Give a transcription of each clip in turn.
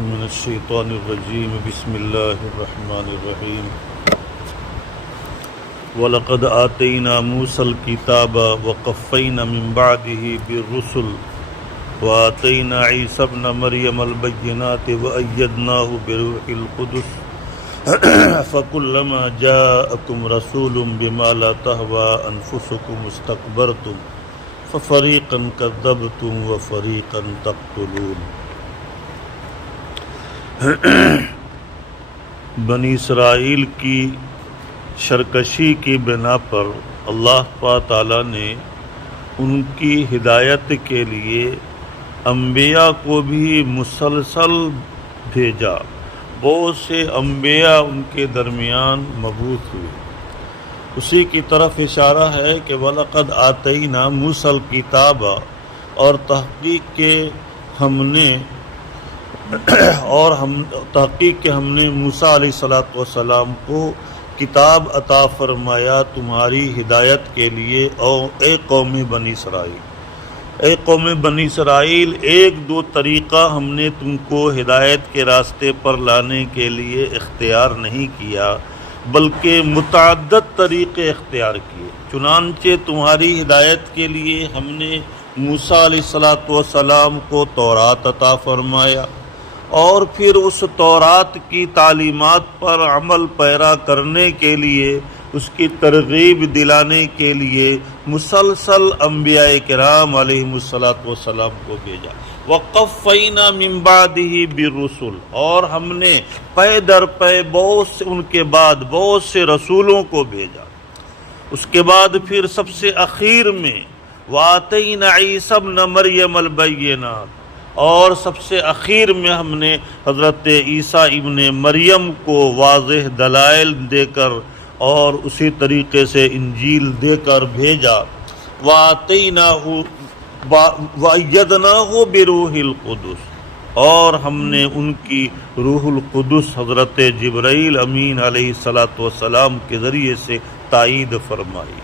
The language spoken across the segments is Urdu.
من الشیطان الرجیم بسم اللہ الرحمن الرحیم وَلَقَدْ آتَيْنَا مُوسَى الْكِتَابَ وَقَفَّيْنَا مِن بَعْدِهِ بِالرُّسُلِ وَآتَيْنَا عِيسَى ابْنَ مَرْيَمَ الْبَيِّنَاتِ وَأَيَّدْنَاهُ بِرُوحِ الْقُدُسِ فَكُلَّمَا جَاءَكُمْ رَسُولٌ بِمَا لَا تَهْوَىٰ أَنفُسُكُمُ اسْتَكْبَرْتُمْ فَفَرِيقًا كَذَّبْتُمْ وَفَرِيقًا تَقْتُلُونَ۔ بنی اسرائیل کی سرکشی کی بنا پر اللہ تعالیٰ نے ان کی ہدایت کے لیے انبیاء کو بھی مسلسل بھیجا۔ بہت سے انبیاء ان کے درمیان مبعوث ہوئے۔ اسی کی طرف اشارہ ہے کہ وَلَقَدْ آتَيْنَا مُوسَى الْكِتَابَ، اور تحقیق کہ ہم نے موسیٰ علیہ السلام کو کتاب عطا فرمایا تمہاری ہدایت کے لیے، اور اے قوم بنی اسرائیل، ایک دو طریقہ ہم نے تم کو ہدایت کے راستے پر لانے کے لیے اختیار نہیں کیا، بلکہ متعدد طریقے اختیار کیے۔ چنانچہ تمہاری ہدایت کے لیے ہم نے موسیٰ علیہ السلام کو تورات عطا فرمایا، اور پھر اس تورات کی تعلیمات پر عمل پیرا کرنے کے لیے، اس کی ترغیب دلانے کے لیے مسلسل انبیاء کرام علیہم السلام کو بھیجا۔ وَقَفَّيْنَا مِن بَعْدِهِ بِالرُّسُلِ، اور ہم نے پے در پے ان کے بعد بہت سے رسولوں کو بھیجا۔ اس کے بعد پھر سب سے اخیر میں وَآتَيْنَا عِيسَى ابْنَ مَرْيَمَ الْبَيِّنَاتِ، اور سب سے اخیر میں ہم نے حضرت عیسیٰ ابن مریم کو واضح دلائل دے کر اور اسی طریقے سے انجیل دے کر بھیجا۔ وَأَيَّدْنَاهُ بِرُوحِ الْقُدُسِ، اور ہم نے ان کی روح القدس حضرت جبرائیل امین علیہ السلام کے ذریعے سے تائید فرمائی۔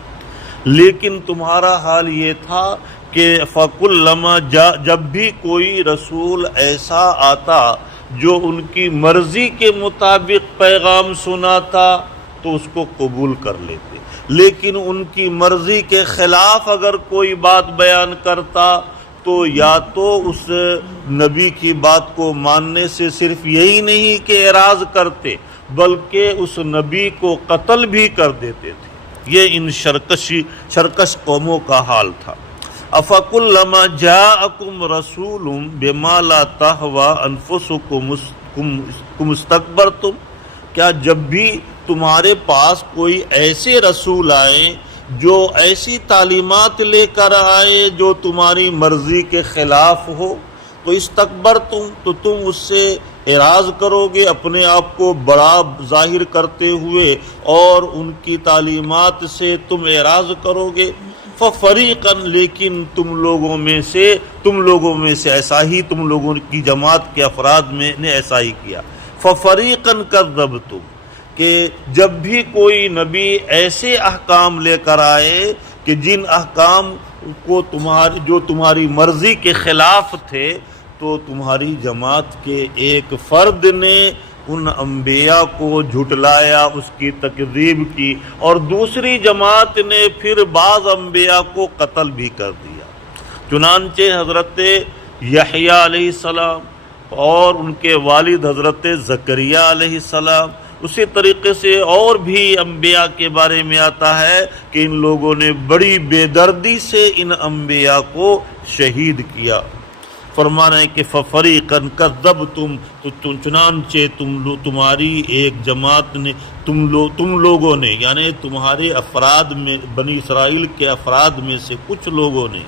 لیکن تمہارا حال یہ تھا کہ فَكُلَّمَا جب بھی کوئی رسول ایسا آتا جو ان کی مرضی کے مطابق پیغام سناتا تو اس کو قبول کر لیتے، لیکن ان کی مرضی کے خلاف اگر کوئی بات بیان کرتا تو یا تو اس نبی کی بات کو ماننے سے صرف یہی نہیں کہ اعراض کرتے، بلکہ اس نبی کو قتل بھی کر دیتے تھے۔ یہ ان سرکش قوموں کا حال تھا۔ أَفَكُلَّمَا جَاءَكُمْ رَسُولٌ بِمَا لَا تَهْوَىٰ أَنفُسُكُمُ اسْتَكْبَرْتُمْ، کیا جب بھی تمہارے پاس کوئی ایسے رسول آئے جو ایسی تعلیمات لے کر آئے جو تمہاری مرضی کے خلاف ہو، تو استکبرتم، تو تم اس سے اعراض کرو گے، اپنے آپ کو بڑا ظاہر کرتے ہوئے، اور ان کی تعلیمات سے تم اعراض کرو گے۔ فَفَرِيقًا، لیکن تم لوگوں میں سے ایسا ہی، تم لوگوں کی جماعت کے افراد میں نے ایسا ہی کیا۔ فَفَرِيقًا كَذَّبْتُمْ، کہ جب بھی کوئی نبی ایسے احکام لے کر آئے کہ جن احکام کو جو تمہاری مرضی کے خلاف تھے، تو تمہاری جماعت کے ایک فرد نے ان انبیاء کو جھٹلایا، اس کی تکذیب کی، اور دوسری جماعت نے پھر بعض انبیاء کو قتل بھی کر دیا۔ چنانچہ حضرت یحییٰ علیہ السلام اور ان کے والد حضرت زکریا علیہ السلام، اسی طریقے سے اور بھی انبیاء کے بارے میں آتا ہے کہ ان لوگوں نے بڑی بے دردی سے ان انبیاء کو شہید کیا۔ فرمانا ہے کہ فَفَرِيقًا كَذَّبْتُمْ، تو چنانچہ تمہاری ایک جماعت نے، تم لوگوں نے، یعنی تمہارے افراد میں، بنی اسرائیل کے افراد میں سے کچھ لوگوں نے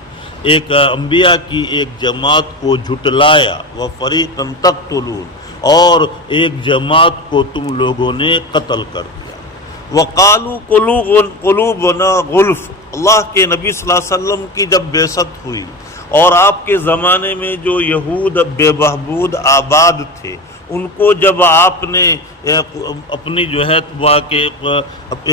ایک انبیاء کی ایک جماعت کو جھٹلایا۔ وَفَرِيقًا تَقْتُلُونَ، اور ایک جماعت کو تم لوگوں نے قتل کر دیا۔ وَقَالُوا قُلُوبُنَا غُلْفٌ، اللہ کے نبی صلی اللہ علیہ وسلم کی جب بعثت ہوئی اور آپ کے زمانے میں جو یہود بے بہبود آباد تھے، ان کو جب آپ نے اپنی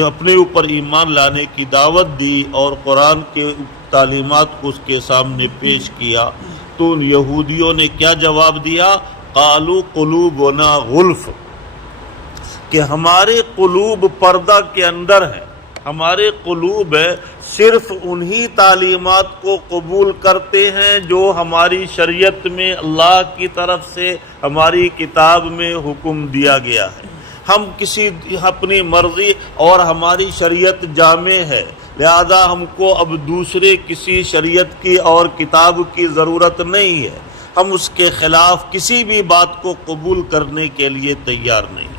اپنے اوپر ایمان لانے کی دعوت دی اور قرآن کے تعلیمات کو اس کے سامنے پیش کیا، تو ان یہودیوں نے کیا جواب دیا؟ وقالوا قلوبنا غلف، کہ ہمارے قلوب پردہ کے اندر ہے، ہمارے قلوب صرف انہی تعلیمات کو قبول کرتے ہیں جو ہماری شریعت میں اللہ کی طرف سے ہماری کتاب میں حکم دیا گیا ہے۔ ہم کسی اپنی مرضی اور ہماری شریعت جامع ہے، لہذا ہم کو اب دوسرے کسی شریعت کی اور کتاب کی ضرورت نہیں ہے، ہم اس کے خلاف کسی بھی بات کو قبول کرنے کے لیے تیار نہیں۔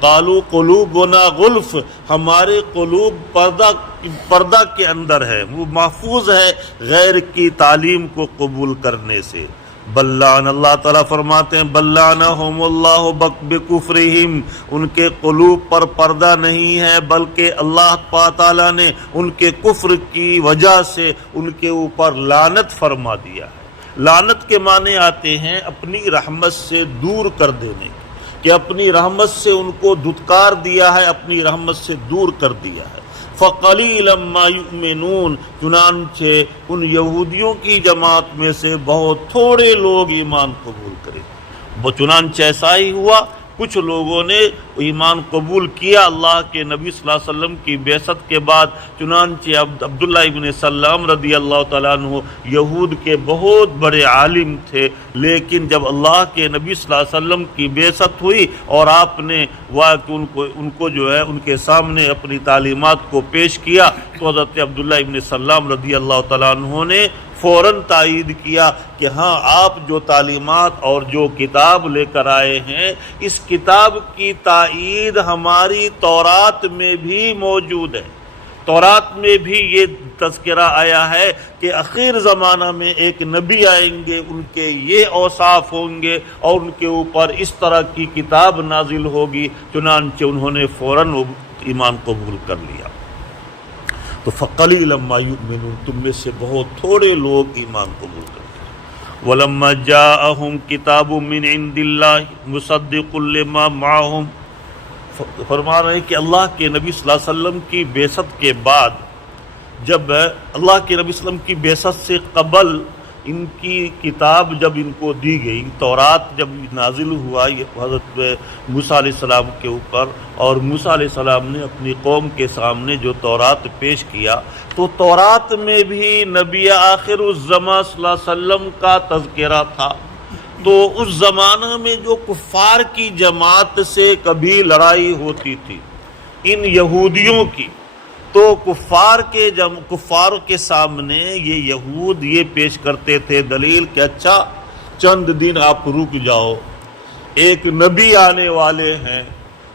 قالوا قلوبنا غلف، ہمارے قلوب پردہ کے اندر ہے، وہ محفوظ ہے غیر کی تعلیم کو قبول کرنے سے۔ بلعن، اللہ تعالیٰ فرماتے ہیں بلعنہم اللہ بکفرہم، ان کے قلوب پر پردہ نہیں ہے بلکہ اللہ تعالیٰ نے ان کے کفر کی وجہ سے ان کے اوپر لعنت فرما دیا ہے۔ لعنت کے معنی آتے ہیں اپنی رحمت سے دور کر دینے، کہ اپنی رحمت سے ان کو دھتکار دیا ہے، اپنی رحمت سے دور کر دیا ہے۔ فَقَلِيلًا مَا يُؤْمِنُونَ، چنانچہ ان یہودیوں کی جماعت میں سے بہت تھوڑے لوگ ایمان قبول کریں۔ چنانچہ ایسا ہی ہوا، کچھ لوگوں نے ایمان قبول کیا اللہ کے نبی صلی اللہ علیہ وسلم کی بعثت کے بعد۔ چنانچہ عبداللہ ابن سلام رضی اللہ تعالیٰ عنہ یہود کے بہت بڑے عالم تھے، لیکن جب اللہ کے نبی صلی اللہ علیہ وسلم کی بعثت ہوئی اور آپ نے ان کو جو ہے ان کے سامنے اپنی تعلیمات کو پیش کیا تو حضرت عبداللہ ابن سلام رضی اللہ تعالیٰ عنہ نے فوراً تائید کیا کہ ہاں آپ جو تعلیمات اور جو کتاب لے کر آئے ہیں، اس کتاب کی تائید ہماری تورات میں بھی موجود ہے۔ تورات میں بھی یہ تذکرہ آیا ہے کہ آخر زمانہ میں ایک نبی آئیں گے، ان کے یہ اوصاف ہوں گے اور ان کے اوپر اس طرح کی کتاب نازل ہوگی۔ چنانچہ انہوں نے فوراً ایمان قبول کر لیا۔ تو فَقَلِيلًا مَا يُؤْمِنُونَ، تم میں سے بہت تھوڑے لوگ ایمان قبول کرتے ہیں۔ وَلَمَّا جَاءَهُمْ كِتَابٌ مِّنْ عِندِ اللَّهِ مُصَدِّقٌ لِّمَا مَعَهُمْ، فرما رہے ہیں کہ اللہ کے نبی صلی اللہ علیہ وسلم کی بعثت کے بعد، جب اللہ کے نبی صلی اللہ علیہ وسلم کی بعثت سے قبل ان کی کتاب جب ان کو دی گئی، تورات جب نازل ہوا یہ حضرت موسیٰ علیہ السلام کے اوپر، اور موسیٰ علیہ السلام نے اپنی قوم کے سامنے جو تورات پیش کیا، تو تورات میں بھی نبی آخر الزماں صلی اللہ علیہ وسلم کا تذکرہ تھا۔ تو اس زمانہ میں جو کفار کی جماعت سے کبھی لڑائی ہوتی تھی ان یہودیوں کی، تو کفار کے سامنے یہ یہود یہ پیش کرتے تھے دلیل کہ اچھا چند دن آپ رک جاؤ، ایک نبی آنے والے ہیں،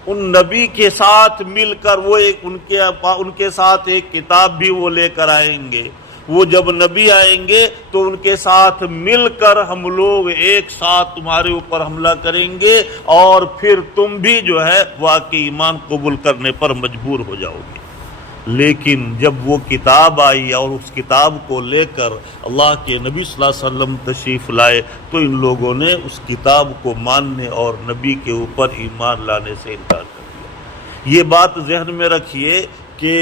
ان نبی کے ساتھ مل کر وہ ان کے ساتھ ایک کتاب بھی وہ لے کر آئیں گے، وہ جب نبی آئیں گے تو ان کے ساتھ مل کر ہم لوگ ایک ساتھ تمہارے اوپر حملہ کریں گے اور پھر تم بھی جو ہے واقعی ایمان قبول کرنے پر مجبور ہو جاؤ گے۔ لیکن جب وہ کتاب آئی اور اس کتاب کو لے کر اللہ کے نبی صلی اللہ علیہ وسلم تشریف لائے تو ان لوگوں نے اس کتاب کو ماننے اور نبی کے اوپر ایمان لانے سے انکار کر دیا۔ یہ بات ذہن میں رکھیے کہ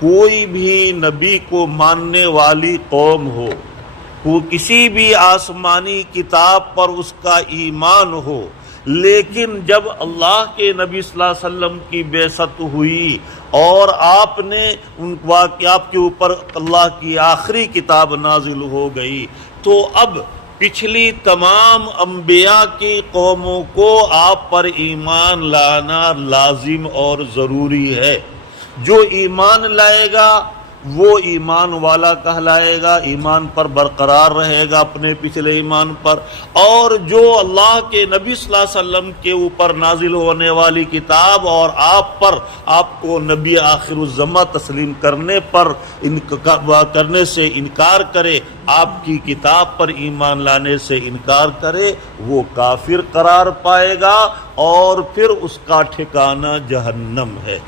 کوئی بھی نبی کو ماننے والی قوم ہو، وہ کسی بھی آسمانی کتاب پر اس کا ایمان ہو، لیکن جب اللہ کے نبی صلی اللہ علیہ وسلم کی بعثت ہوئی اور آپ نے آپ کے اوپر اللہ کی آخری کتاب نازل ہو گئی، تو اب پچھلی تمام انبیاء کی قوموں کو آپ پر ایمان لانا لازم اور ضروری ہے۔ جو ایمان لائے گا وہ ایمان والا کہلائے گا، ایمان پر برقرار رہے گا اپنے پچھلے ایمان پر، اور جو اللہ کے نبی صلی اللہ علیہ وسلم کے اوپر نازل ہونے والی کتاب اور آپ کو نبی آخر الزماں تسلیم کرنے سے انکار کرے، آپ کی کتاب پر ایمان لانے سے انکار کرے، وہ کافر قرار پائے گا اور پھر اس کا ٹھکانہ جہنم ہے،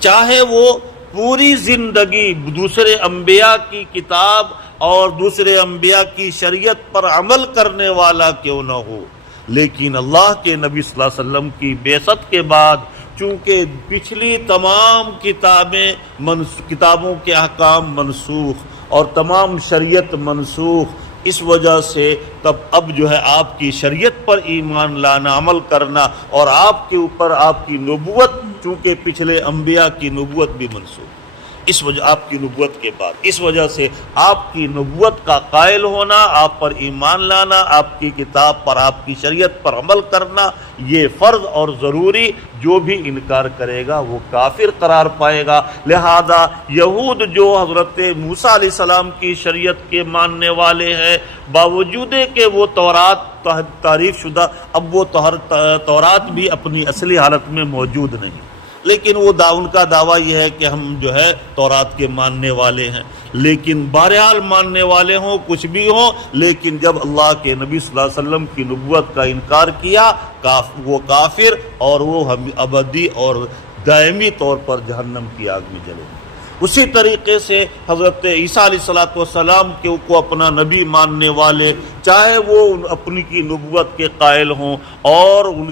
چاہے وہ پوری زندگی دوسرے انبیاء کی کتاب اور دوسرے انبیاء کی شریعت پر عمل کرنے والا کیوں نہ ہو۔ لیکن اللہ کے نبی صلی اللہ علیہ وسلم کی بعثت کے بعد چونکہ پچھلی تمام کتابوں کے احکام منسوخ اور تمام شریعت منسوخ، اس وجہ سے تب اب جو ہے آپ کی شریعت پر ایمان لانا، عمل کرنا، اور آپ کے اوپر آپ کی نبوت، چونکہ پچھلے انبیاء کی نبوت بھی منسوخ، اس وجہ آپ کی نبوت کے بعد، اس وجہ سے آپ کی نبوت کا قائل ہونا، آپ پر ایمان لانا، آپ کی کتاب پر، آپ کی شریعت پر عمل کرنا، یہ فرض اور ضروری، جو بھی انکار کرے گا وہ کافر قرار پائے گا۔ لہذا یہود جو حضرت موسیٰ علیہ السلام کی شریعت کے ماننے والے ہیں، باوجود کہ وہ تورات تعریف شدہ، اب وہ تورات بھی اپنی اصلی حالت میں موجود نہیں، لیکن وہ ان کا دعویٰ یہ ہے کہ ہم جو ہے تورات کے ماننے والے ہیں، لیکن بہرحال ماننے والے ہوں، کچھ بھی ہوں، لیکن جب اللہ کے نبی صلی اللہ علیہ وسلم کی نبوت کا انکار کیا، وہ کافر، اور وہ ابدی اور دائمی طور پر جہنم کی آگ میں جلیں گے۔ اسی طریقے سے حضرت عیسیٰ علیہ السلام کو اپنا نبی ماننے والے، چاہے وہ اپنی کی نبوت کے قائل ہوں اور ان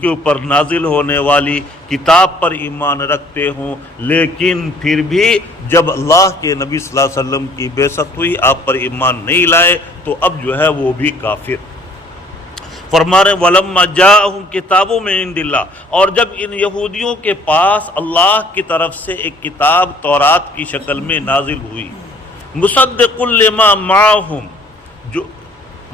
کے اوپر نازل ہونے والی کتاب پر ایمان رکھتے ہوں، لیکن پھر بھی جب اللہ کے نبی صلی اللہ علیہ وسلم کی بعثت ہوئی، آپ پر ایمان نہیں لائے، تو اب جو ہے وہ بھی کافر۔ فرما رہے وَلَمَّا جَاءَهُمْ كِتَابٌ مِّن عِندِ اللَّهِ، اور جب ان یہودیوں کے پاس اللہ کی طرف سے ایک کتاب تورات کی شکل میں نازل ہوئی، مُصَدِّقٌ لِّمَا مَعَهُمْ، جو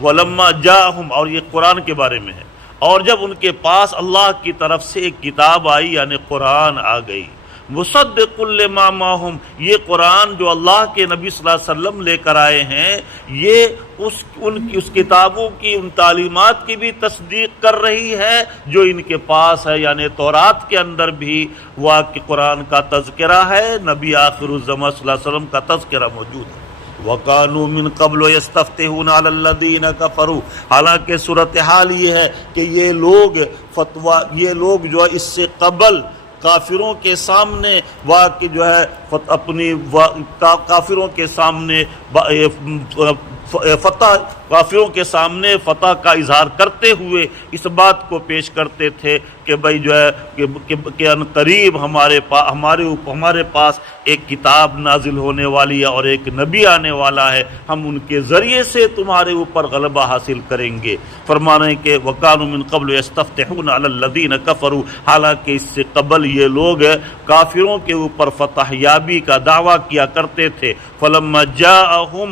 وَلَمَّا جَاءَهُمْ، اور یہ قرآن کے بارے میں ہے، اور جب ان کے پاس اللہ کی طرف سے ایک کتاب آئی، یعنی قرآن آ گئی، مصدق لما معہم، یہ قرآن جو اللہ کے نبی صلی اللہ علیہ وسلم لے کر آئے ہیں، یہ اس کتابوں کی، ان تعلیمات کی بھی تصدیق کر رہی ہے جو ان کے پاس ہے، یعنی تورات کے اندر بھی وہ کہ قرآن کا تذکرہ ہے، نبی آخر الزمان صلی اللہ علیہ وسلم کا تذکرہ موجود ہے۔ وَقَالُوا مِن قَبْلُ يَسْتَفْتِحُونَ عَلَى الَّذِينَ كَفَرُوا، حالانکہ صورتحال یہ ہے کہ یہ لوگ جو اس سے قبل کافروں کے سامنے جو ہے اپنی کافروں کے سامنے کافروں کے سامنے فتح کا اظہار کرتے ہوئے اس بات کو پیش کرتے تھے کہ بھئی جو ہے کہ ان قریب ہمارے پاس ایک کتاب نازل ہونے والی ہے اور ایک نبی آنے والا ہے، ہم ان کے ذریعے سے تمہارے اوپر غلبہ حاصل کریں گے۔ فرما رہے ہیں کہ وَكَانُوا مِن قَبْلُ يَسْتَفْتِحُونَ عَلَى الَّذِينَ كَفَرُوا، حالانکہ اس سے قبل یہ لوگ کافروں کے اوپر فتح یابی کا دعویٰ کیا کرتے تھے۔ فَلَمَّا جَاءَهُمْ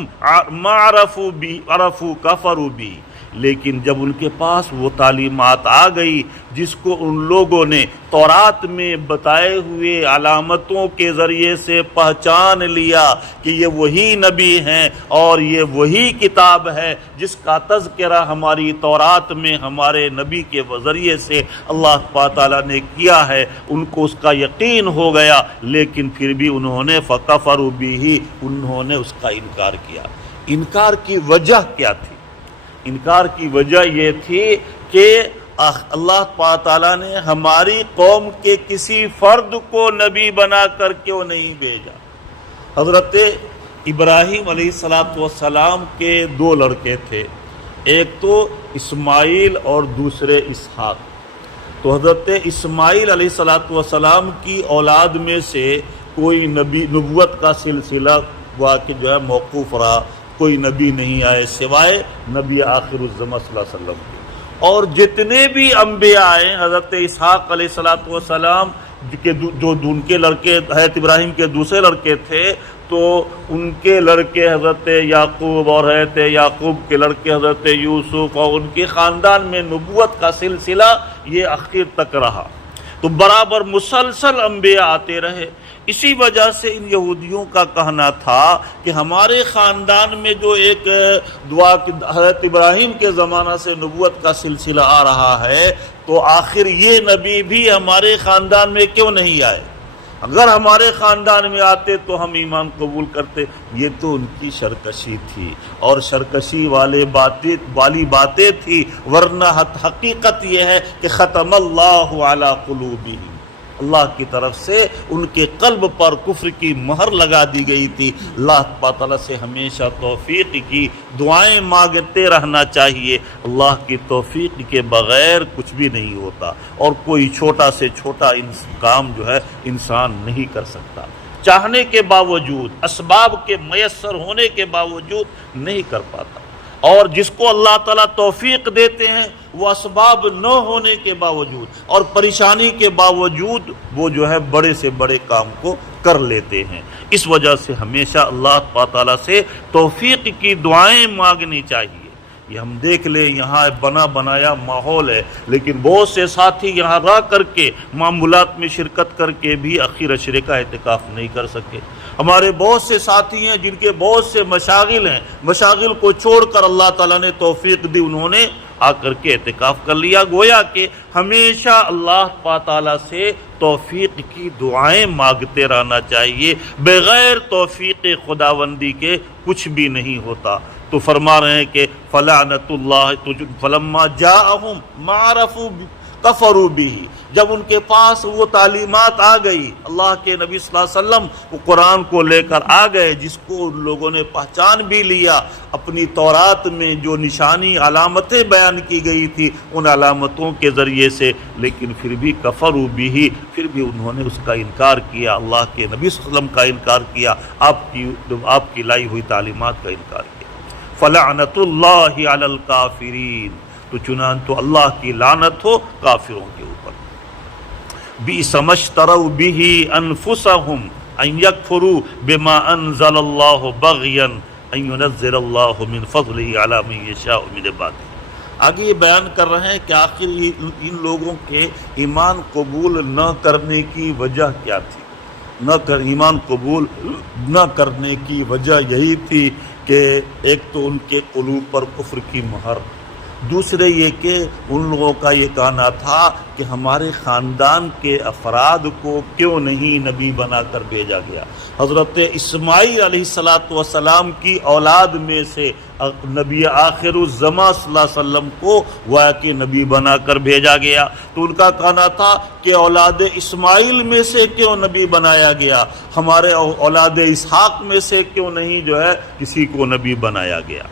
مَا عَرَفُوا كَفَرُوا بِهِ، لیکن جب ان کے پاس وہ تعلیمات آ گئی جس کو ان لوگوں نے تورات میں بتائے ہوئے علامتوں کے ذریعے سے پہچان لیا کہ یہ وہی نبی ہیں اور یہ وہی کتاب ہے جس کا تذکرہ ہماری تورات میں ہمارے نبی کے ذریعے سے اللہ تعالیٰ نے کیا ہے، ان کو اس کا یقین ہو گیا، لیکن پھر بھی انہوں نے فَكَفَرُوا بِهِ، انہوں نے اس کا انکار کیا۔ انکار کی وجہ کیا تھی؟ انکار کی وجہ یہ تھی کہ اللہ تعالیٰ نے ہماری قوم کے کسی فرد کو نبی بنا کر کیوں نہیں بھیجا؟ حضرت ابراہیم علیہ السلام کے دو لڑکے تھے، ایک تو اسماعیل اور دوسرے اسحاق۔ تو حضرت اسماعیل علیہ السلام کی اولاد میں سے کوئی نبوت کا سلسلہ کہ جو ہے موقوف رہا، کوئی نبی نہیں آئے سوائے نبی آخر الزمان صلی اللہ علیہ وسلم کے، اور جتنے بھی انبیاء آئے، حضرت اسحاق علیہ السلام جو ان کے لڑکے حضرت ابراہیم کے دوسرے لڑکے تھے، تو ان کے لڑکے حضرت یعقوب اور حضرت یعقوب کے لڑکے حضرت یوسف، اور ان کے خاندان میں نبوت کا سلسلہ یہ آخر تک رہا، تو برابر مسلسل انبیاء آتے رہے۔ اسی وجہ سے ان یہودیوں کا کہنا تھا کہ ہمارے خاندان میں جو ایک حضرت ابراہیم کے زمانہ سے نبوت کا سلسلہ آ رہا ہے، تو آخر یہ نبی بھی ہمارے خاندان میں کیوں نہیں آئے؟ اگر ہمارے خاندان میں آتے تو ہم ایمان قبول کرتے۔ یہ تو ان کی سرکشی تھی، اور سرکشی والی باتیں تھی، ورنہ حقیقت یہ ہے کہ ختم اللہ علی قلوبہم، اللہ کی طرف سے ان کے قلب پر کفر کی مہر لگا دی گئی تھی۔ اللہ تعالیٰ سے ہمیشہ توفیق کی دعائیں مانگتے رہنا چاہیے، اللہ کی توفیق کے بغیر کچھ بھی نہیں ہوتا، اور کوئی چھوٹا سے چھوٹا کام جو ہے انسان نہیں کر سکتا، چاہنے کے باوجود، اسباب کے میسر ہونے کے باوجود نہیں کر پاتا۔ اور جس کو اللہ تعالیٰ توفیق دیتے ہیں وہ اسباب نہ ہونے کے باوجود اور پریشانی کے باوجود وہ جو ہے بڑے سے بڑے کام کو کر لیتے ہیں۔ اس وجہ سے ہمیشہ اللہ تعالیٰ سے توفیق کی دعائیں مانگنی چاہیے۔ یہ ہم دیکھ لیں یہاں بنا بنایا ماحول ہے، لیکن بہت سے ساتھی یہاں رہ کر کے معمولات میں شرکت کر کے بھی اخیر عشرے کا اعتکاف نہیں کر سکے۔ ہمارے بہت سے ساتھی ہیں جن کے بہت سے مشاغل ہیں، مشاغل کو چھوڑ کر اللہ تعالیٰ نے توفیق دی، انہوں نے آ کر کے اعتکاف کر لیا۔ گویا کہ ہمیشہ اللہ تعالیٰ سے توفیق کی دعائیں مانگتے رہنا چاہیے، بغیر توفیق خداوندی کے کچھ بھی نہیں ہوتا۔ تو فرما رہے ہیں کہ فلعنت اللہ فلما جاءہم ما عرفوا کفروا بہ، جب ان کے پاس وہ تعلیمات آ گئی، اللہ کے نبی صلی اللہ علیہ وسلم وہ قرآن کو لے کر آ گئے، جس کو ان لوگوں نے پہچان بھی لیا، اپنی تورات میں جو نشانی علامتیں بیان کی گئی تھی ان علامتوں کے ذریعے سے، لیکن پھر بھی کفروا بہ، پھر بھی انہوں نے اس کا انکار کیا، اللہ کے نبی صلی اللہ علیہ وسلم کا انکار کیا، آپ کی لائی ہوئی تعلیمات کا انکار کیا۔ فلعنت اللہ علی الکافرین، تو چنانچہ اللہ کی لعنت ہو کافروں کے اوپر۔ بئس ما اشتروا بہ انفسہم ان یکفروا بما انزل اللہ بغیا ان ینزل اللہ من فضلہ علی من یشاء من عبادہ۔ آگے یہ بیان کر رہے ہیں کہ آخر ان لوگوں کے ایمان قبول نہ کرنے کی وجہ کیا تھی۔ ایمان قبول نہ کرنے کی وجہ یہی تھی کہ ایک تو ان کے قلوب پر کفر کی مہر، دوسرے یہ کہ ان لوگوں کا یہ کہنا تھا کہ ہمارے خاندان کے افراد کو کیوں نہیں نبی بنا کر بھیجا گیا۔ حضرت اسماعیل علیہ السلام کی اولاد میں سے نبی آخر الزماں صلی اللہ علیہ وسلم کو گویا کہ نبی بنا کر بھیجا گیا، تو ان کا کہنا تھا کہ اولاد اسماعیل میں سے کیوں نبی بنایا گیا، ہمارے اولاد اسحاق میں سے کیوں نہیں جو ہے کسی کو نبی بنایا گیا۔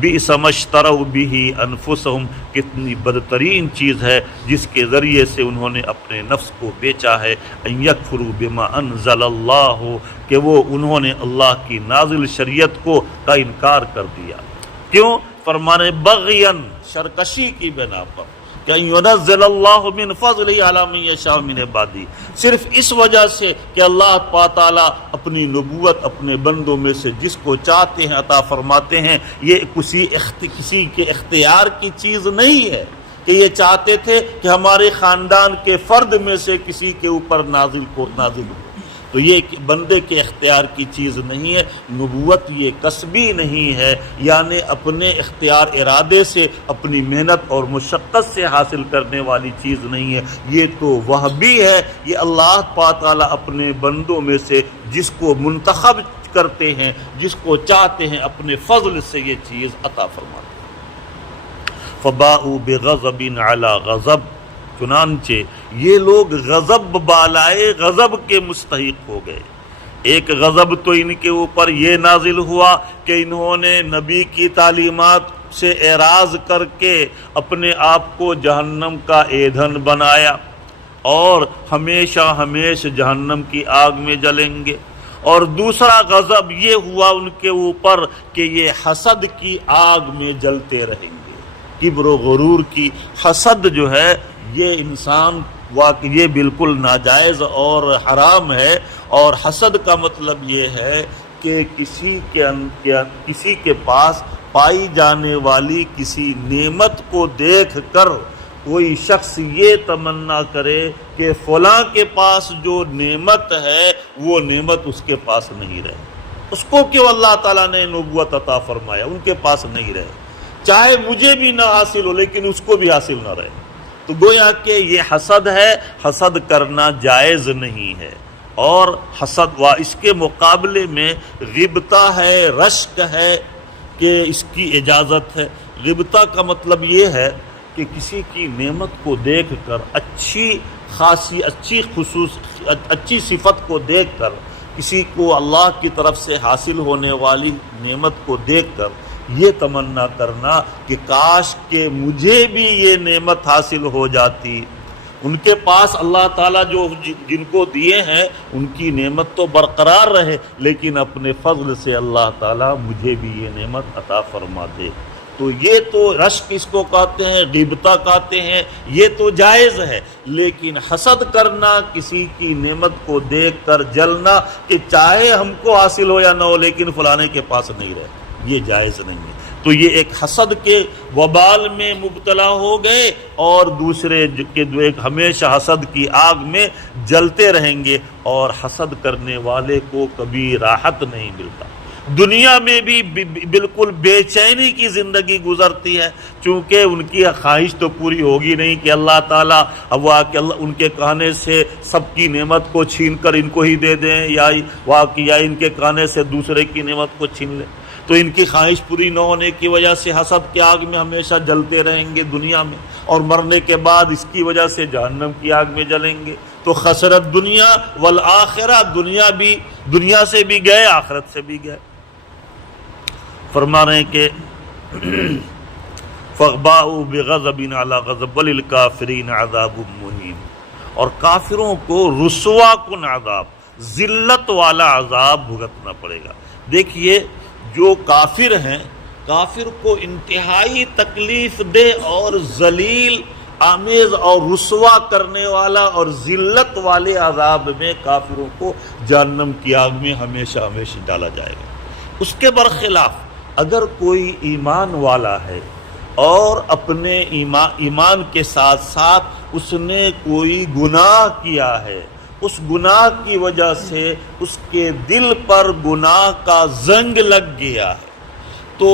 بئس ما اشتروا بہ انفسہم، کتنی بدترین چیز ہے جس کے ذریعے سے انہوں نے اپنے نفس کو بیچا ہے۔ ان یکفروا بما انزل اللہ، کہ وہ انہوں نے اللہ کی نازل شریعت کو کا انکار کر دیا۔ کیوں؟ فرمانے بغیاً، سرکشی کی بنا پر، کہ ینزل اللہ من فضلہ علی من یشاء من عبادہ، صرف اس وجہ سے کہ اللہ تعالیٰ اپنی نبوت اپنے بندوں میں سے جس کو چاہتے ہیں عطا فرماتے ہیں۔ یہ کسی کے اختیار کی چیز نہیں ہے کہ یہ چاہتے تھے کہ ہمارے خاندان کے فرد میں سے کسی کے اوپر نازل ہو، تو یہ بندے کے اختیار کی چیز نہیں ہے۔ نبوت یہ کسبی نہیں ہے، یعنی اپنے اختیار ارادے سے اپنی محنت اور مشقت سے حاصل کرنے والی چیز نہیں ہے، یہ تو وہبی ہے۔ یہ اللہ تعالیٰ اپنے بندوں میں سے جس کو منتخب کرتے ہیں، جس کو چاہتے ہیں، اپنے فضل سے یہ چیز عطا فرماتے ہیں۔ فباءوا بغضب علی غضب، چنانچہ یہ لوگ غضب بالائے غضب کے مستحق ہو گئے۔ ایک غضب تو ان کے اوپر یہ نازل ہوا کہ انہوں نے نبی کی تعلیمات سے اعراض کر کے اپنے آپ کو جہنم کا ایندھن بنایا اور ہمیشہ جہنم کی آگ میں جلیں گے۔ اور دوسرا غضب یہ ہوا ان کے اوپر کہ یہ حسد کی آگ میں جلتے رہیں گے۔ کبر و غرور کی حسد جو ہے یہ انسان واقعی یہ بالکل ناجائز اور حرام ہے، اور حسد کا مطلب یہ ہے کہ کسی کے پاس پائی جانے والی کسی نعمت کو دیکھ کر کوئی شخص یہ تمنا کرے کہ فلاں کے پاس جو نعمت ہے وہ نعمت اس کے پاس نہیں رہے، اس کو کیوں اللہ تعالیٰ نے نبوت عطا فرمایا، ان کے پاس نہیں رہے، چاہے مجھے بھی نہ حاصل ہو لیکن اس کو بھی حاصل نہ رہے۔ تو گویا کہ یہ حسد ہے، حسد کرنا جائز نہیں ہے۔ اور حسد و اس کے مقابلے میں غبطہ ہے، رشک ہے کہ اس کی اجازت ہے۔ غبطہ کا مطلب یہ ہے کہ کسی کی نعمت کو دیکھ کر اچھی صفت کو دیکھ کر، کسی کو اللہ کی طرف سے حاصل ہونے والی نعمت کو دیکھ کر یہ تمنا کرنا کہ کاش کہ مجھے بھی یہ نعمت حاصل ہو جاتی، ان کے پاس اللہ تعالیٰ جو جن کو دیے ہیں ان کی نعمت تو برقرار رہے، لیکن اپنے فضل سے اللہ تعالیٰ مجھے بھی یہ نعمت عطا فرما دے۔ تو یہ تو رشک اس کو کہتے ہیں، غیبتہ کہتے ہیں، یہ تو جائز ہے، لیکن حسد کرنا، کسی کی نعمت کو دیکھ کر جلنا کہ چاہے ہم کو حاصل ہو یا نہ ہو لیکن فلانے کے پاس نہیں رہے، یہ جائز نہیں ہے۔ تو یہ ایک حسد کے وبال میں مبتلا ہو گئے، اور دوسرے کے جو ایک ہمیشہ حسد کی آگ میں جلتے رہیں گے، اور حسد کرنے والے کو کبھی راحت نہیں ملتا۔ دنیا میں بھی بالکل بے چینی کی زندگی گزرتی ہے، چونکہ ان کی خواہش تو پوری ہوگی نہیں کہ اللہ تعالیٰ اب ان کے کہنے سے سب کی نعمت کو چھین کر ان کو ہی دے دیں، یا ان کے کہنے سے دوسرے کی نعمت کو چھین لیں۔ تو ان کی خواہش پوری نہ ہونے کی وجہ سے حسد کی آگ میں ہمیشہ جلتے رہیں گے دنیا میں، اور مرنے کے بعد اس کی وجہ سے جہنم کی آگ میں جلیں گے۔ تو خسرت دنیا والآخرہ، دنیا سے بھی گئے، آخرت سے بھی گئے۔ فرما رہے ہیں کہ فَغْبَاءُوا بِغَضَبٍ عَلَىٰ غَضَبٍ وَلِلْكَافِرِينَ عَذَابٌ مُّهِينٌ، اور کافروں کو رسوا کن عذاب، ذلت والا عذاب بھگتنا پڑے گا۔ دیکھیے جو کافر ہیں، کافر کو انتہائی تکلیف دہ اور ذلیل آمیز اور رسوا کرنے والا اور ذلت والے عذاب میں کافروں کو جہنم کی آگ میں ہمیشہ ہمیشہ ڈالا جائے گا۔ اس کے برخلاف اگر کوئی ایمان والا ہے اور اپنے ایمان کے ساتھ ساتھ اس نے کوئی گناہ کیا ہے، اس گناہ کی وجہ سے اس کے دل پر گناہ کا زنگ لگ گیا ہے، تو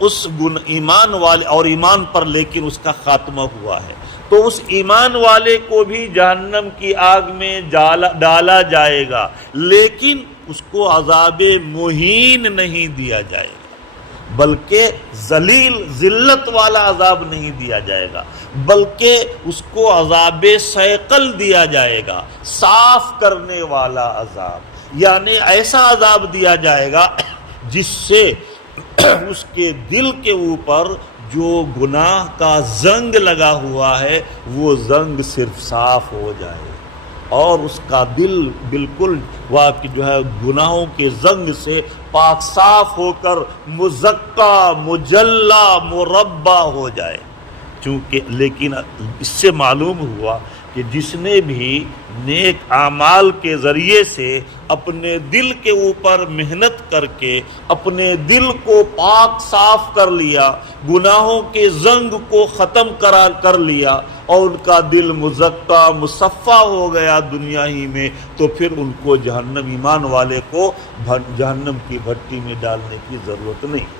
اس ایمان والے اور ایمان پر لیکن اس کا خاتمہ ہوا ہے، تو اس ایمان والے کو بھی جہنم کی آگ میں ڈالا جائے گا، لیکن اس کو عذاب مہین نہیں دیا جائے گا، بلکہ ذلت والا عذاب نہیں دیا جائے گا، بلکہ اس کو عذاب ثقل دیا جائے گا، صاف کرنے والا عذاب، یعنی ایسا عذاب دیا جائے گا جس سے اس کے دل کے اوپر جو گناہ کا زنگ لگا ہوا ہے وہ زنگ صرف صاف ہو جائے، اور اس کا دل بالکل جو ہے گناہوں کے زنگ سے پاک صاف ہو کر مزکا، مجلا، مربع ہو جائے۔ لیکن اس سے معلوم ہوا کہ جس نے بھی نیک اعمال کے ذریعے سے اپنے دل کے اوپر محنت کر کے اپنے دل کو پاک صاف کر لیا، گناہوں کے زنگ کو ختم کر لیا، اور ان کا دل مزکا، مصفا ہو گیا دنیا ہی میں، تو پھر ان کو جہنم، ایمان والے کو جہنم کی بھٹی میں ڈالنے کی ضرورت نہیں۔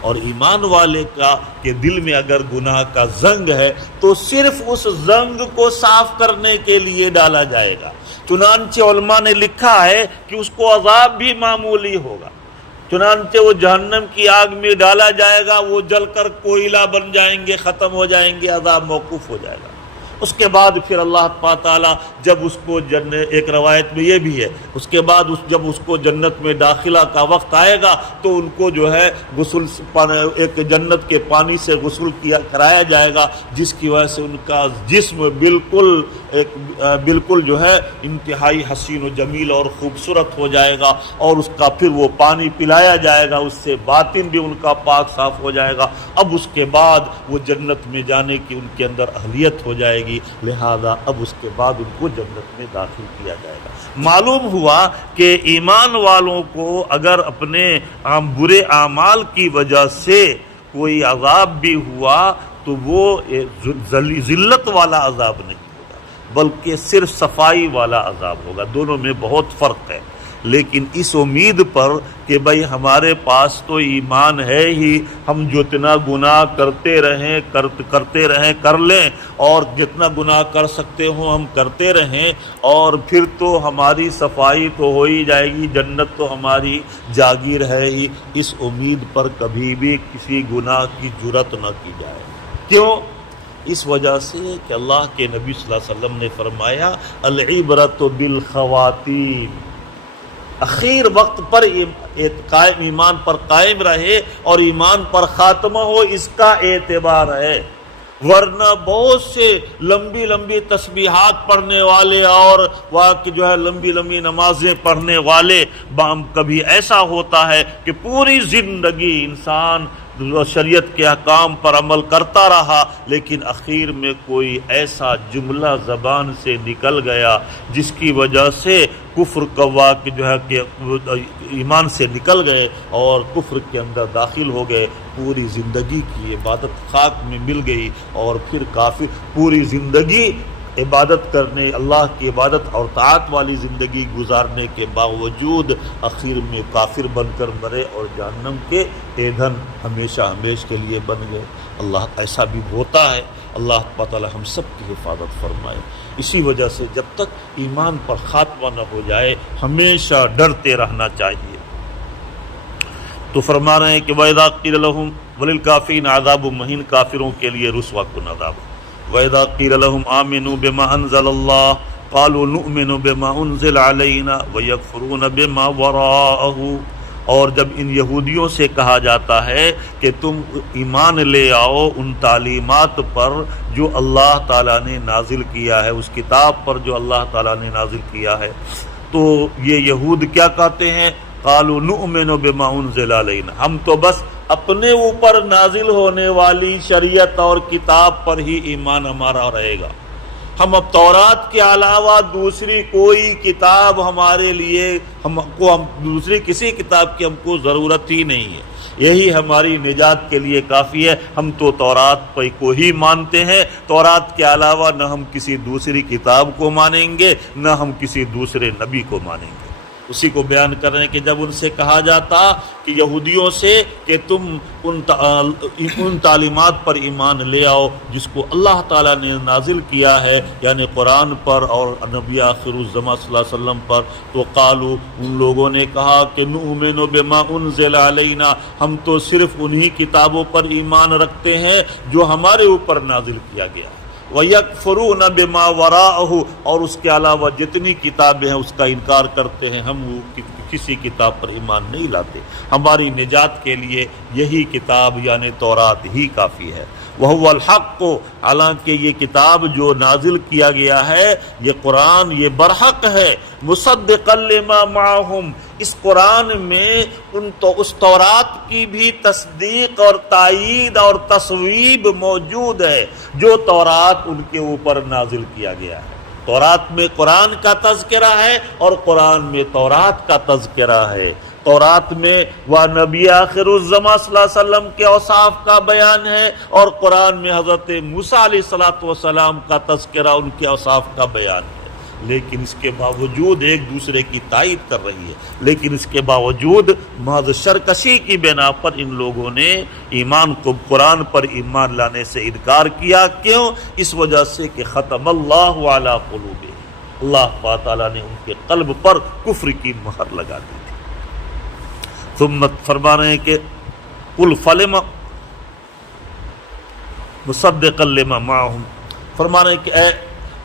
اور ایمان والے کے دل میں اگر گناہ کا زنگ ہے تو صرف اس زنگ کو صاف کرنے کے لیے ڈالا جائے گا۔ چنانچہ علماء نے لکھا ہے کہ اس کو عذاب بھی معمولی ہوگا، چنانچہ وہ جہنم کی آگ میں ڈالا جائے گا، وہ جل کر کوئلہ بن جائیں گے، ختم ہو جائیں گے، عذاب موقوف ہو جائے گا۔ اس کے بعد پھر اللہ تعالیٰ جب اس کو ایک روایت میں یہ بھی ہے، اس کے بعد جب اس کو جنت میں داخلہ کا وقت آئے گا تو ان کو جو ہے غسل، ایک جنت کے پانی سے غسل کرایا جائے گا، جس کی وجہ سے ان کا جسم بالکل جو ہے انتہائی حسین و جمیل اور خوبصورت ہو جائے گا، اور اس کا پھر وہ پانی پلایا جائے گا، اس سے باطن بھی ان کا پاک صاف ہو جائے گا۔ اب اس کے بعد وہ جنت میں جانے کی ان کے اندر اہلیت ہو جائے گی، لہذا اب اس کے بعد ان کو جنت میں داخل کیا جائے گا۔ معلوم ہوا کہ ایمان والوں کو اگر اپنے برے اعمال کی وجہ سے کوئی عذاب بھی ہوا تو وہ ذلت والا عذاب نہیں ہوگا، بلکہ صرف صفائی والا عذاب ہوگا۔ دونوں میں بہت فرق ہے، لیکن اس امید پر کہ بھئی ہمارے پاس تو ایمان ہے ہی، ہم جتنا گناہ کرتے رہیں کر لیں، اور جتنا گناہ کر سکتے ہوں ہم کرتے رہیں، اور پھر تو ہماری صفائی تو ہو ہی جائے گی، جنت تو ہماری جاگیر ہے ہی، اس امید پر کبھی بھی کسی گناہ کی جرات نہ کی جائے۔ کیوں؟ اس وجہ سے کہ اللہ کے نبی صلی اللہ علیہ وسلم نے فرمایا العبرۃ بالخواتیم، اخیر وقت پر ایمان پر قائم رہے اور ایمان پر خاتمہ ہو، اس کا اعتبار ہے۔ ورنہ بہت سے لمبی لمبی تسبیحات پڑھنے والے اور جو ہے لمبی لمبی نمازیں پڑھنے والے کبھی ایسا ہوتا ہے کہ پوری زندگی انسان شریعت کے احکام پر عمل کرتا رہا، لیکن اخیر میں کوئی ایسا جملہ زبان سے نکل گیا جس کی وجہ سے کفر کوا کہ جو ہے کہ ایمان سے نکل گئے اور کفر کے اندر داخل ہو گئے، پوری زندگی کی عبادت خاک میں مل گئی، اور پھر کافر پوری زندگی عبادت کرنے، اللہ کی عبادت اور طاعت والی زندگی گزارنے کے باوجود آخر میں کافر بن کر مرے اور جہنم کے ایندھن ہمیشہ ہمیشہ کے لیے بن گئے۔ اللہ ایسا بھی ہوتا ہے، اللہ تعالی ہم سب کی حفاظت فرمائے۔ اسی وجہ سے جب تک ایمان پر خاتمہ نہ ہو جائے ہمیشہ ڈرتے رہنا چاہیے۔ تو فرما رہے ہیں کہ وَإِذَا قِيلَ لَهُمْ وَلِلْكَافِرِينَ عَذَابٌ مُّهِينٌ، کافروں کے لیے رسوا کن عذاب۔ وَإِذَا قِيلَ لَهُمْ آمِنُوا بِمَا أَنزَلَ اللَّهُ قَالُوا نُؤْمِنُ بِمَا أُنزِلَ عَلَيْنَا وَيَكْفُرُونَ بِمَا وَرَاءَهُ، اور جب ان یہودیوں سے کہا جاتا ہے کہ تم ایمان لے آؤ ان تعلیمات پر جو اللہ تعالیٰ نے نازل کیا ہے، اس کتاب پر جو اللہ تعالیٰ نے نازل کیا ہے، تو یہ یہود کیا کہتے ہیں؟ قالوا نؤمن بما انزل علینا، ہم تو بس اپنے اوپر نازل ہونے والی شریعت اور کتاب پر ہی ایمان ہمارا رہے گا، ہم اب تورات کے علاوہ دوسری کوئی کتاب ہمارے لیے ہم دوسری کسی کتاب کی ہم کو ضرورت ہی نہیں ہے، یہی ہماری نجات کے لیے کافی ہے، ہم تو تورات کو ہی مانتے ہیں، تورات کے علاوہ نہ ہم کسی دوسری کتاب کو مانیں گے نہ ہم کسی دوسرے نبی کو مانیں گے۔ اسی کو بیان کر رہے ہیں کہ جب ان سے کہا جاتا کہ یہودیوں سے کہ تم ان تعلیمات پر ایمان لے آؤ جس کو اللہ تعالیٰ نے نازل کیا ہے، یعنی قرآن پر اور نبی آخر الزمان صلی اللہ علیہ وسلم پر، تو قالوا ان لوگوں نے کہا کہ نؤمن بما انزل علینا، ہم تو صرف انہی کتابوں پر ایمان رکھتے ہیں جو ہمارے اوپر نازل کیا گیا ہے، وَيَكْفُرُونَ بِمَا وَرَاءَهُ، اور اس کے علاوہ جتنی کتابیں ہیں اس کا انکار کرتے ہیں، ہم کسی کتاب پر ایمان نہیں لاتے، ہماری نجات کے لیے یہی کتاب یعنی تورات ہی کافی ہے۔ وَهُوَ الْحَقُّ، حالانکہ یہ کتاب جو نازل کیا گیا ہے، یہ قرآن یہ برحق ہے، مصدقا لما معہم، اس قرآن میں اس تورات کی بھی تصدیق اور تائید اور تصویب موجود ہے جو تورات ان کے اوپر نازل کیا گیا ہے۔ تورات میں قرآن کا تذکرہ ہے اور قرآن میں تورات کا تذکرہ ہے، تورات میں وہ نبی آخر الزمان صلی اللہ علیہ وسلم کے اوصاف کا بیان ہے اور قرآن میں حضرت موسیٰ علیہ السلام کا تذکرہ ان کے اوصاف کا بیان ہے، لیکن اس کے باوجود ایک دوسرے کی تائید کر رہی ہے، لیکن اس کے باوجود محض شرکشی کی بنا پر ان لوگوں نے ایمان کو قرآن پر ایمان لانے سے انکار کیا۔ کیوں؟ اس وجہ سے کہ ختم اللہ علی قلوبہم، اللہ تعالیٰ نے ان کے قلب پر کفر کی مہر لگا دی تھی۔ ثم فرما رہے ہیں کہ قل فلم مصدقا لما معہم، فرما رہے ہیں کہ اے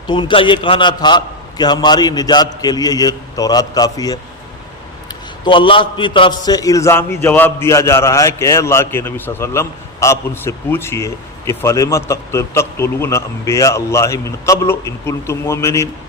تو ان کا یہ کہنا تھا کہ ہماری نجات کے لیے یہ تورات کافی ہے، تو اللہ کی طرف سے الزامی جواب دیا جا رہا ہے کہ اے اللہ کے نبی صلی اللہ علیہ وسلم آپ ان سے پوچھئے کہ فَلِمَ تَقْتُلُونَ أَنْبِيَاءَ اللَّهِ مِنْ قَبْلُ إِن كُنْتُم مُؤْمِنِينَ،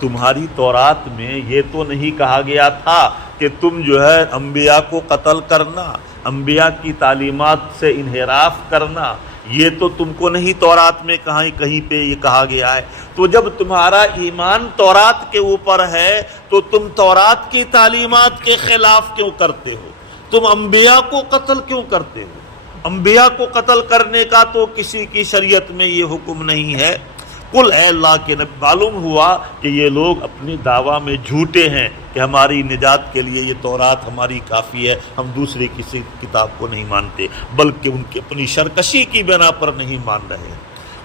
تمہاری تورات میں یہ تو نہیں کہا گیا تھا کہ تم جو ہے انبیاء کو قتل کرنا، انبیاء کی تعلیمات سے انحراف کرنا، یہ تو تم کو نہیں تورات میں کہیں پہ یہ کہا گیا ہے، تو جب تمہارا ایمان تورات کے اوپر ہے تو تم تورات کی تعلیمات کے خلاف کیوں کرتے ہو؟ تم انبیاء کو قتل کیوں کرتے ہو؟ انبیاء کو قتل کرنے کا تو کسی کی شریعت میں یہ حکم نہیں ہے۔ قل اے اللہ کے نبی، معلوم ہوا کہ یہ لوگ اپنی دعویٰ میں جھوٹے ہیں کہ ہماری نجات کے لیے یہ تورات ہماری کافی ہے، ہم دوسری کسی کتاب کو نہیں مانتے، بلکہ ان کی اپنی شرکشی کی بنا پر نہیں مان رہے۔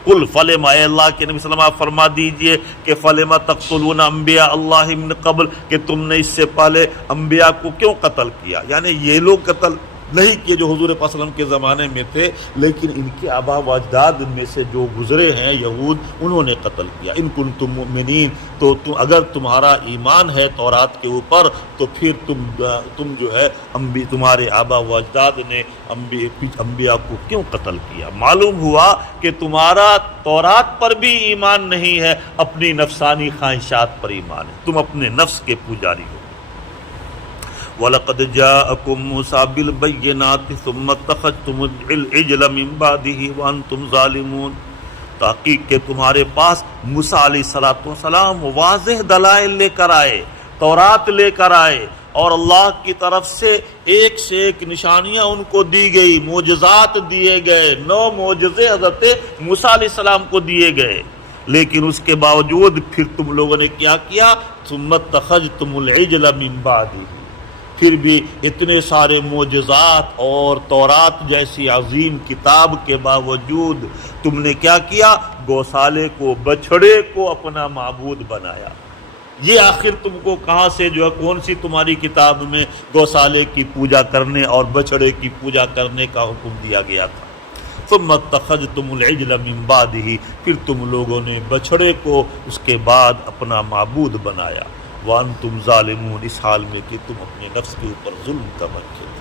قل فلم، اے اللہ کے نبی صلی اللہ علیہ وسلم آپ فرما دیجئے کہ فلم تقتلون انبیاء اللہ من قبل، کہ تم نے اس سے پہلے انبیاء کو کیوں قتل کیا، یعنی یہ لوگ قتل نہیں کیے جو حضور پاک صلی اللہ علیہ وسلم کے زمانے میں تھے، لیکن ان کے آبا و اجداد میں سے جو گزرے ہیں یہود، انہوں نے قتل کیا۔ ان کنتم مؤمنین، تو اگر تمہارا ایمان ہے تورات کے اوپر تو پھر تم جو ہے تمہارے آبا و اجداد نے انبیاء کو کیوں قتل کیا؟ معلوم ہوا کہ تمہارا تورات پر بھی ایمان نہیں ہے، اپنی نفسانی خواہشات پر ایمان ہے، تم اپنے نفس کے پجاری ہو۔ وَلَقَدْ جَاءَكُم مُوسَىٰ بِالْبَيِّنَاتِ ثُمَّ اتَّخَذْتُمُ الْعِجْلَ مِن بَعْدِهِ وَأَنْتُمْ ظَالِمُونَ۔ تحقیق کہ تمہارے پاس موسیٰ علیہ السلام واضح دلائل لے کر آئے، تورات لے کر آئے، اور اللہ کی طرف سے ایک نشانیاں ان کو دی گئی، معجزات دیے گئے، 9 معجزے حضرت موسیٰ علیہ السلام کو دیے گئے، لیکن اس کے باوجود پھر تم لوگوں نے کیا کیا؟ ثُمَّ اتَّخَذْتُمُ الْعِجْلَ مِن بَعْدِهِ، پھر بھی اتنے سارے معجزات اور تورات جیسی عظیم کتاب کے باوجود تم نے کیا کیا؟ گوسالے کو، بچھڑے کو اپنا معبود بنایا۔ یہ آخر تم کو کہاں سے جو ہے کون سی تمہاری کتاب میں گوسالے کی پوجا کرنے اور بچھڑے کی پوجا کرنے کا حکم دیا گیا تھا؟ ثم اتخذتم العجل من بعدہ، پھر تم لوگوں نے بچھڑے کو اس کے بعد اپنا معبود بنایا۔ وانتم ظالمون، اس حال میں کہ تم اپنے نفس کے اوپر ظلم کر رکھے تھے۔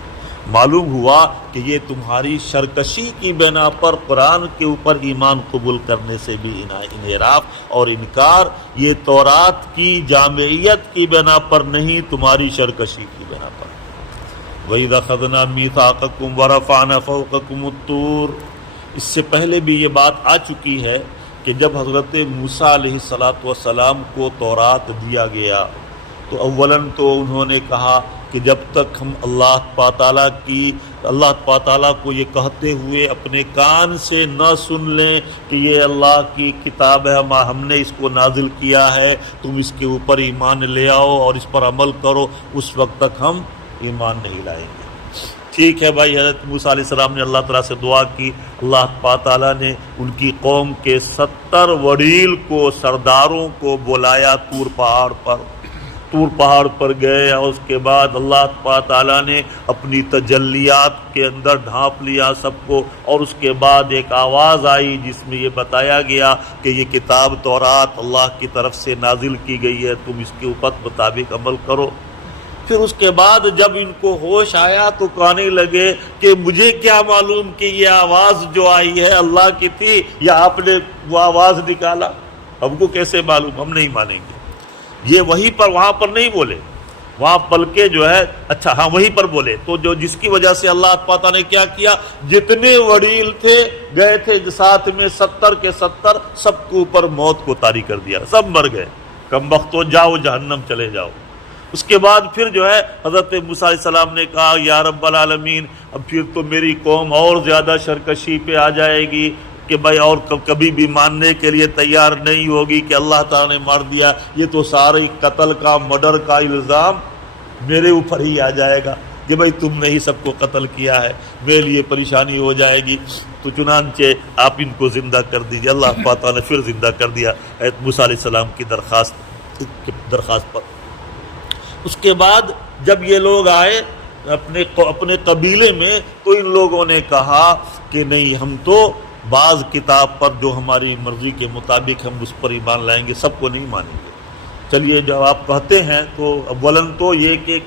معلوم ہوا کہ یہ تمہاری سرکشی کی بنا پر قرآن کے اوپر ایمان قبول کرنے سے بھی انحراف اور انکار، یہ تورات کی جامعیت کی بنا پر نہیں، تمہاری سرکشی کی بنا پر۔ وَإِذْ أَخَذْنَا مِيثَاقَكُمْ وَرَفَعْنَا فَوْقَكُمُ الطُّورَ، اس سے پہلے بھی یہ بات آ چکی ہے کہ جب حضرت موسیٰ علیہ السلام کو تورات دیا گیا تو اولاً تو انہوں نے کہا کہ جب تک ہم اللہ تعالیٰ کو یہ کہتے ہوئے اپنے کان سے نہ سن لیں کہ یہ اللہ کی کتاب ہے، ہم نے اس کو نازل کیا ہے، تم اس کے اوپر ایمان لے آؤ اور اس پر عمل کرو، اس وقت تک ہم ایمان نہیں لائیں گے۔ ٹھیک ہے بھائی، حضرت موسیٰ علیہ السلام نے اللہ تعالیٰ سے دعا کی، اللہ تعالیٰ نے ان کی قوم کے 70 وڈیل کو، سرداروں کو بلایا طور پہاڑ پر گئے، اور اس کے بعد اللہ تعالیٰ نے اپنی تجلیات کے اندر ڈھانپ لیا سب کو، اور اس کے بعد ایک آواز آئی جس میں یہ بتایا گیا کہ یہ کتاب تورات اللہ کی طرف سے نازل کی گئی ہے، تم اس کے اوپر مطابق عمل کرو۔ پھر اس کے بعد جب ان کو ہوش آیا تو کہنے لگے کہ مجھے کیا معلوم کہ یہ آواز جو آئی ہے اللہ کی تھی یا آپ نے وہ آواز نکالا، ہم کو کیسے معلوم، ہم نہیں مانیں گے۔ یہ وہیں پر، وہاں پر نہیں بولے، وہاں بلکہ جو ہے اچھا ہاں وہیں پر بولے، تو جو جس کی وجہ سے اللہ تعالیٰ نے کیا کیا، جتنے وڈیل تھے گئے تھے ساتھ میں 70 کے 70 سب کے اوپر موت کو طاری کر دیا، سب مر گئے، کم بختو جاؤ جہنم چلے جاؤ۔ اس کے بعد پھر جو ہے حضرت موسیٰ علیہ السلام نے کہا یا رب العالمین، اب پھر تو میری قوم اور زیادہ سرکشی پہ آ جائے گی کہ بھائی اور کبھی بھی ماننے کے لیے تیار نہیں ہوگی کہ اللہ تعالیٰ نے مار دیا، یہ تو سارے قتل کا، مرڈر کا الزام میرے اوپر ہی آ جائے گا کہ بھائی تم نے ہی سب کو قتل کیا ہے، میرے لیے پریشانی ہو جائے گی۔ تو چنانچہ آپ ان کو زندہ کر دیجیے۔ اللہ تعالیٰ نے پھر زندہ کر دیا حضرت موسیٰ علیہ السلام کی درخواست پر۔ اس کے بعد جب یہ لوگ آئے اپنے قبیلے میں تو ان لوگوں نے کہا کہ نہیں، ہم تو بعض کتاب پر جو ہماری مرضی کے مطابق ہم اس پر ایمان لائیں گے، سب کو نہیں مانیں گے۔ چلیے جب آپ کہتے ہیں تو اولاً تو یہ کہ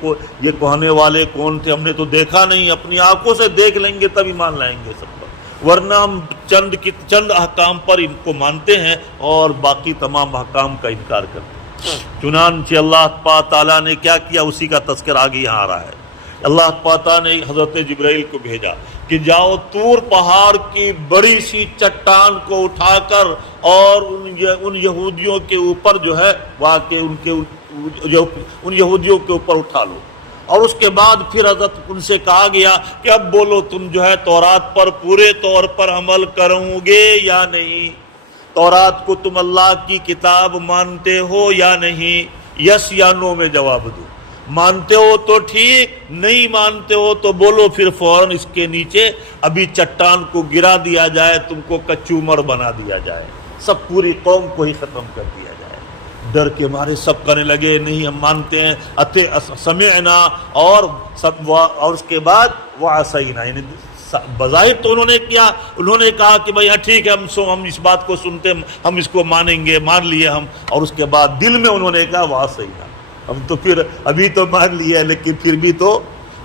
یہ کہنے والے کون تھے ہم نے تو دیکھا نہیں، اپنی آنکھوں سے دیکھ لیں گے تب ایمان لائیں گے سب پر، ورنہ ہم چند احکام پر ان کو مانتے ہیں اور باقی تمام احکام کا انکار کرتے ہیں۔ چنانچہ اللہ تعالیٰ نے کیا کیا، اسی کا تذکر آگے یہاں آ رہا ہے۔ اللہ تعالیٰ نے حضرت جبرائیل کو بھیجا کہ جاؤ طور پہاڑ کی بڑی سی چٹان کو اٹھا کر اور ان یہودیوں کے اوپر جو ہے واقع ان یہودیوں کے اوپر اٹھا لو، اور اس کے بعد پھر حضرت ان سے کہا گیا کہ اب بولو تم جو ہے تورات پر پورے طور پر عمل کرو گے یا نہیں، تورات کو تم اللہ کی کتاب مانتے ہو یا نہیں، یس یا نو میں جواب دو، مانتے ہو تو ٹھیک، نہیں مانتے ہو تو بولو، پھر فوراً اس کے نیچے ابھی چٹان کو گرا دیا جائے، تم کو کچومر بنا دیا جائے، سب پوری قوم کو ہی ختم کر دیا جائے۔ ڈر کے مارے سب کرنے لگے نہیں ہم مانتے ہیں، سمعنا، اور اس کے بعد وعصینا، یعنی بظاہر تو انہوں نے کہا کہ بھائی ہاں ٹھیک ہے ہم اس بات کو سنتے ہیں، ہم اس کو مانیں گے، مان لیے ہم، اور اس کے بعد دل میں انہوں نے کہا وعصینا، ہم تو پھر ابھی تو مان لیا ہے لیکن پھر بھی تو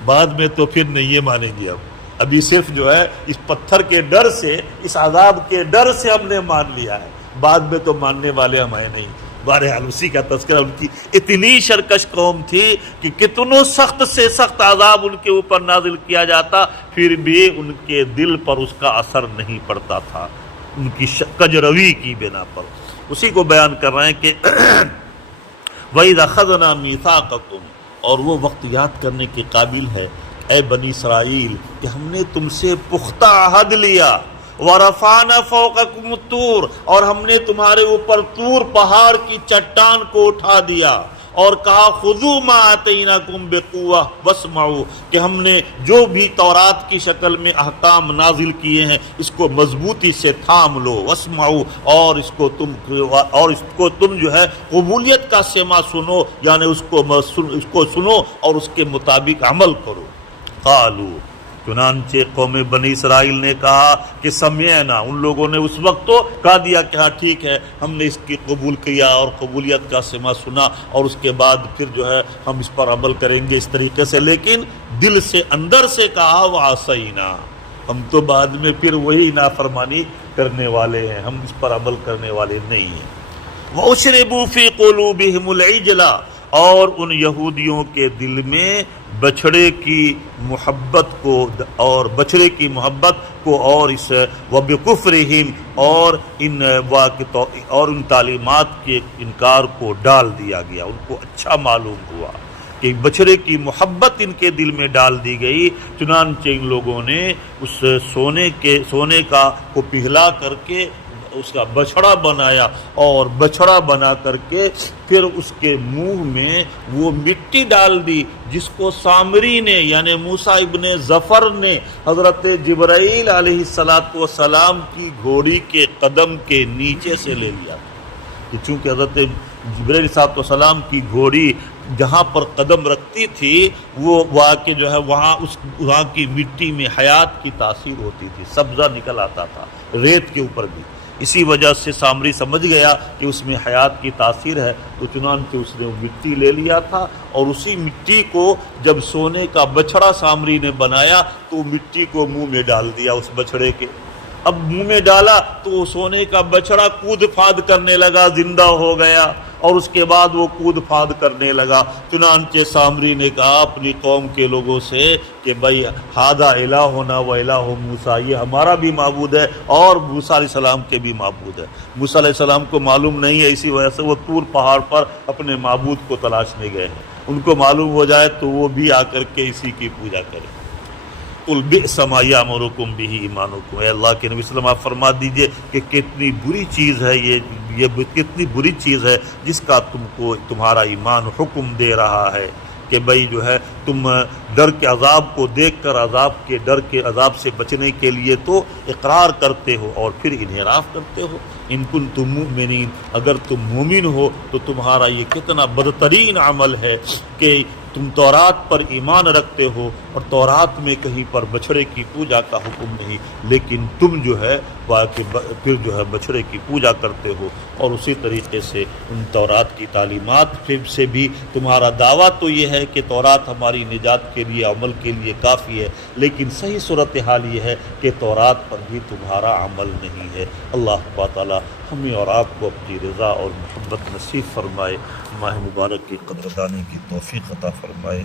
بعد میں تو پھر نہیں یہ مانیں گے، ہم ابھی صرف جو ہے اس پتھر کے ڈر سے، اس عذاب کے ڈر سے ہم نے مان لیا ہے، بعد میں تو ماننے والے ہم ہیں نہیں۔ بہرحال اسی کا تذکرہ، ان کی اتنی شرکش قوم تھی کہ کتنوں سخت سے سخت عذاب ان کے اوپر نازل کیا جاتا پھر بھی ان کے دل پر اس کا اثر نہیں پڑتا تھا، ان کی کجروی کی بنا پر۔ اسی کو بیان کر رہے ہیں کہ وَإِذْ أَخَذْنَا مِيثَاقَكُمْ، اور وہ وقت یاد کرنے کے قابل ہے اے بنی اسرائیل کہ ہم نے تم سے پختہ عہد لیا، وَرَفَعْنَا فَوْقَكُمُ الطُّورَ، اور ہم نے تمہارے اوپر طور پہاڑ کی چٹان کو اٹھا دیا، اور کہا خُذُوا مَا آتَيْنَاكُمْ بِقُوَّةٍ وَاسْمَعُوا، کہ ہم نے جو بھی تورات کی شکل میں احکام نازل کیے ہیں اس کو مضبوطی سے تھام لو، واسمعوا، اور اس کو تم جو ہے قبولیت کا سماع سنو، یعنی اس کو سنو اور اس کے مطابق عمل کرو۔ قالوا، چنانچہ قوم بنی اسرائیل نے کہا کہ سمعنا، ان لوگوں نے اس وقت تو کہا دیا کہ ہاں ٹھیک ہے ہم نے اس کی قبول کیا اور قبولیت کا سماع سنا، اور اس کے بعد پھر جو ہے ہم اس پر عمل کریں گے اس طریقے سے، لیکن دل سے اندر سے کہا وعصینا، ہم تو بعد میں پھر وہی نافرمانی کرنے والے ہیں، ہم اس پر عمل کرنے والے نہیں ہیں۔ وَأُشْرِبُوا فِي قُلُوبِهِمُ الْعِجْلَ، اور ان یہودیوں کے دل میں بچھڑے کی محبت کو اور اس وَبِكُفْرِهِمْ اور ان تعلیمات کے انکار کو ڈال دیا گیا، ان کو اچھا معلوم ہوا کہ بچھڑے کی محبت ان کے دل میں ڈال دی گئی، چنانچہ ان لوگوں نے اس سونے کا کو پگھلا کر کے اس کا بچھڑا بنایا، اور بچھڑا بنا کر کے پھر اس کے منہ میں وہ مٹی ڈال دی جس کو سامری نے یعنی موسیٰ ابن ظفر نے حضرت جبرائیل علیہ السلام کی گھوڑی کے قدم کے نیچے سے لے لیا، چونکہ حضرت جبرائیل علیہ السلام کی گھوڑی جہاں پر قدم رکھتی تھی وہ واقع جو ہے وہاں کی مٹی میں حیات کی تاثیر ہوتی تھی، سبزہ نکل آتا تھا ریت کے اوپر بھی، اسی وجہ سے سامری سمجھ گیا کہ اس میں حیات کی تاثیر ہے، تو چنانچہ اس نے وہ مٹی لے لیا تھا، اور اسی مٹی کو جب سونے کا بچھڑا سامری نے بنایا تو مٹی کو منہ میں ڈال دیا اس بچھڑے کے، اب منہ میں ڈالا تو وہ سونے کا بچھڑا کود پھاد کرنے لگا، زندہ ہو گیا، اور اس کے بعد وہ کود پھاد کرنے لگا۔ چنانچہ سامری نے کہا اپنی قوم کے لوگوں سے کہ بھائی ھذا الہنا و الہ موسیٰ، یہ ہمارا بھی معبود ہے اور موسیٰ علیہ السلام کے بھی معبود ہے۔ موسیٰ علیہ السلام کو معلوم نہیں ہے، اسی وجہ سے وہ طور پہاڑ پر اپنے معبود کو تلاشنے گئے ہیں، ان کو معلوم ہو جائے تو وہ بھی آ کر کے اسی کی پوجا کریں۔ قُلْ بِئْسَ مَا يَأْمُرُكُمْ بِهِ ایمانکم، اے اللہ کے نبی صلی اللہ علیہ وسلم آپ فرما دیجئے کہ کتنی بری چیز ہے یہ کتنی بری چیز ہے جس کا تم کو تمہارا ایمان حکم دے رہا ہے کہ بھئی جو ہے تم ڈر کے عذاب کو دیکھ کر ڈر کے عذاب سے بچنے کے لیے تو اقرار کرتے ہو اور پھر انحراف کرتے ہو۔ ان کنتم مؤمنین، اگر تم مومن ہو تو تمہارا یہ کتنا بدترین عمل ہے کہ تم تورات پر ایمان رکھتے ہو اور تورات میں کہیں پر بچھڑے کی پوجا کا حکم نہیں، لیکن تم جو ہے پھر جو ہے بچھڑے کی پوجا کرتے ہو، اور اسی طریقے سے ان تورات کی تعلیمات سے بھی تمہارا دعویٰ تو یہ ہے کہ تورات ہماری نجات کے لیے عمل کے لیے کافی ہے، لیکن صحیح صورتحال یہ ہے کہ تورات پر بھی تمہارا عمل نہیں ہے۔ اللہ تعالیٰ ہمیں اور آپ کو اپنی رضا اور محبت نصیب فرمائے، ماہ مبارک کی قدردانی کی توفیق عطا فرمائے۔